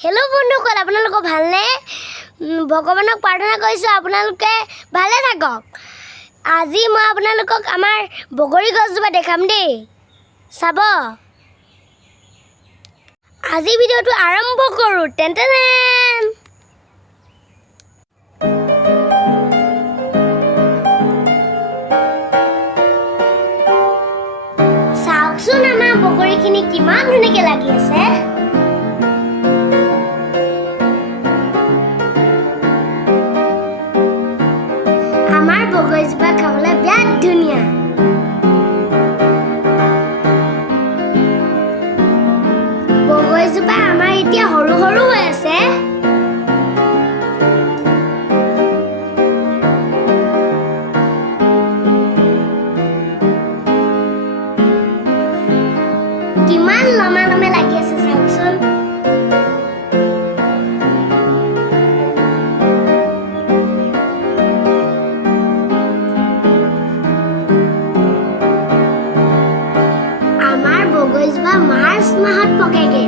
Hello' বন্ধুসকল, আপোনালোকৰ ভালনে? ভগৱানক প্ৰাৰ্থনা কৰিছোঁ আপোনালোকে ভালে থাকক। আজি মই আপোনালোকক আমাৰ বগৰী গছজোপা দেখাম দেই, চাব। আজি ভিডিঅ'টো আৰম্ভ কৰোঁ। টেন চাওকচোন, আমাৰ বগৰীখিনি কিমান ধুনীয়াকৈ লাগি আছে। আমাৰ বগৰীজোপা খাবলৈ বিৰাট ধুনীয়া। বগৰীজোপা আমাৰ এতিয়া সৰু সৰু হৈ আছে। কিমান লমা লমে লাগি আছে চাওকচোন। আমাৰ বগৰীজোপা মাৰ্চ মাহত পকেগে।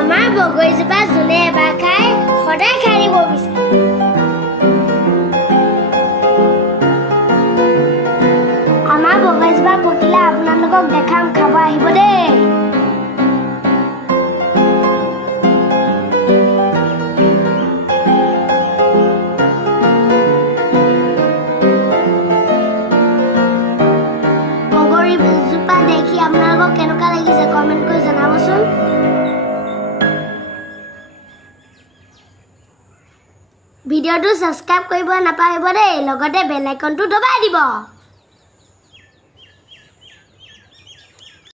আমাৰ বগৰীজোপা যোনে এবাৰ খাই সদায় খাই দিব বিচাৰে। আমাৰ বগৰীজোপা পকিলে আপোনালোকক দেখাম, খাব আহিব দেই। বগৰীজোপা দেখি আপোনালোকক কেনেকুৱা লাগিছে কমেণ্ট কৰি জনাবচোন। ভিডিঅ'টো ছাবস্ক্ৰাইব কৰিব নাপাহৰিব দেই, লগতে বেল আইকনটো দবাই দিব।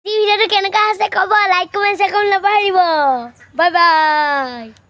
ভিডিঅ'টো কেনেকুৱা হৈছে ক'ব, লাইক কমেণ্ট শ্বেয়াৰ কৰিব নাপাহৰিব। Bye bye.